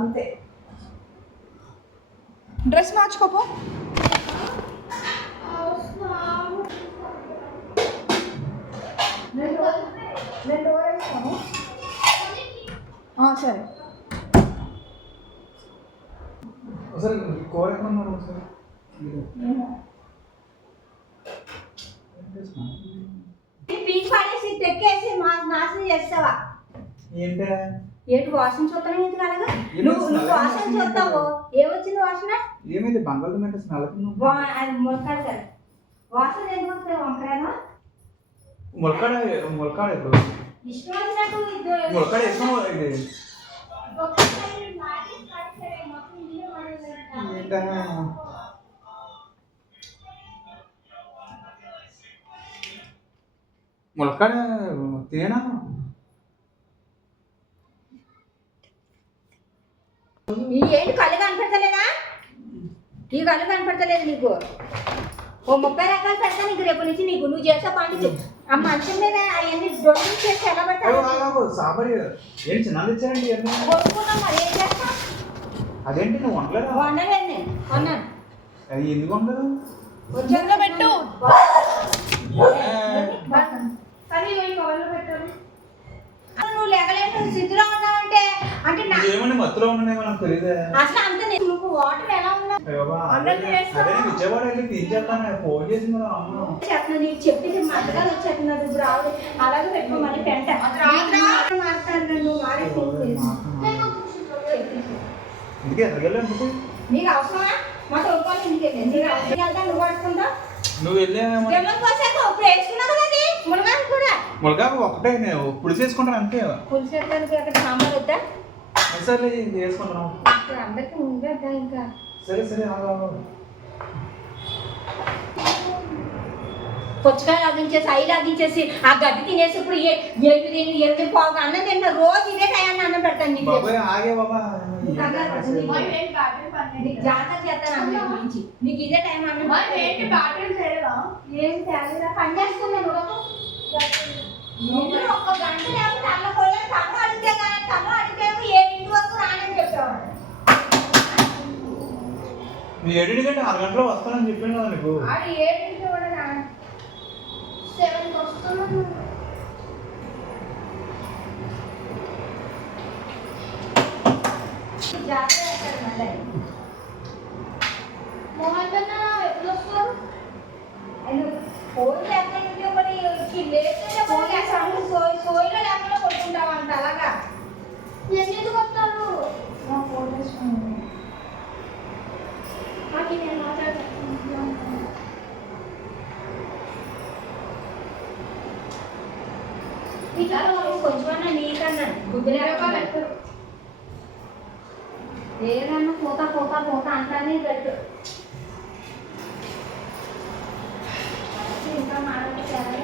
అంతే. డ్రెస్ మార్చుకోపో. నేను డోర్ వేస్తాను. సరే. ఒకసారి కూర ఎక్కడున్నారు ఒకసారి పీచు పడేసి తెక్కేసి నాశనం చేస్తావా? ఏంటి వాసన చూస్తాను? ఎందుకు అలాగా నువ్వు వాసన చూస్తావు? ఏమొచ్చింది వాసన? ఏమైంది? బంగాళదుంప స్మెల్ అది ములక్కాడ సార్. వాసన ఎందుకు వస్తుంది? వంకాయనా ములక్కాడ ఇప్పుడు ఇష్టం వచ్చినట్టు ములక్కాడ వేసుకో. ములక్కాడ తినేనా? ఏంటి కళ్ళు కనపడతలేదా? ఈ కళ్ళు కనపడతలేదు నీకు? ఓ 30 రకాలు పెడతా నీకు రేపు నుంచి. నీకు నువ్వు చేసే పని ఆ మంచం మీద అవన్నీ దొంగలు చేసి ఎలా పెడతావు? సాబరి ఏంటి చిన్న తెచ్చారండి? కొనుక్కున్నాం మరి ఏం చేస్తా? అదేంటి నువ్వు వండలేదు? వండలేదు నేను. కొన్నాను. అది ఎందుకు వండదు? వచ్చాక పెట్టు. నువ్వు లేకలేదు, నువ్వు స్థితిలో ఉన్నావంటే అంటే ఏమన్నా మత్తులో ఉన్నానేమో నాకు తెలియదు. అసలు అంత నువ్వు వాటర్ ఎలా ఉన్నావు? విజయవాడ వెళ్ళి తీసేస్తాను. ఫోన్ చేసి మనం అమ్మ చెప్తున్నా నీకు చెప్పింది మద్దగాలు వచ్చేస్తున్నది. ఇప్పుడు రావు అలాగే పెట్టుకో. మళ్ళీ పెంట మాట్లాడు. నువ్వు నీకు అవసరమా? మా తోడుకోవాలి ఇంటికి వెళ్ళి నీకు అవసరం నువ్వు పడుతుందా? నువ్వు వెళ్ళావు ఇప్పుడు వేసుకున్నావు కదా అది మునగాకు కూడా. మునగాకు ఒకటే నేను పులుసు వేసుకుంటాను అంతే. పులుసు వేసుకోవడానికి అక్కడ సాంబార్ వద్దా? సరే వేసుకుంటాను. అందరికి ఉందా ఇంకా? సరే పుచ్చకాయ లాగించేసి అయి లాగించేసి ఆ గడ్డి తినేసి ఇప్పుడు ఎనిమిది పావు అన్నం తింటా. రోజు ఇదే టైం అన్నం పెడతాను నీకు. ఆగే బాబా జాగ్రత్త చేస్తాను అన్నం గురించి. నీకు ఇదే టైం అన్నం ఏం తేడా పని చేస్తున్నాను. ఒక్క గంట లేకపోతే అల్ల పోయే తను అడిగితే కానీ తను అడిగేమో 7 వరకు రానని చెప్పేవాడు. 7 గంట 6 గంటలో వస్తానని చెప్పాను కదా నీకు. 7 కూడా 7 వస్తున్నాను. జాగ్రత్త చేస్తాడు మళ్ళీ. మోహన్ ఎప్పుడు వస్తారు? ఫోన్ లేకపోతే మరి లేకపోతే ఫోన్ లేకపోతే సోయిలో లేకుండా కొట్టుకుంటావు అంట. అలాగా ఎందుకు వస్తారు? ఫోన్ చేసుకున్నాను. నేను మాట్లాడుతున్నాను. కొంచెమన్నా నీకన్నా బుద్ధి లేకపోతే ఏదన్నా పోతా అంటానే పెట్టు. ఇంకా మాట్లాడాలి.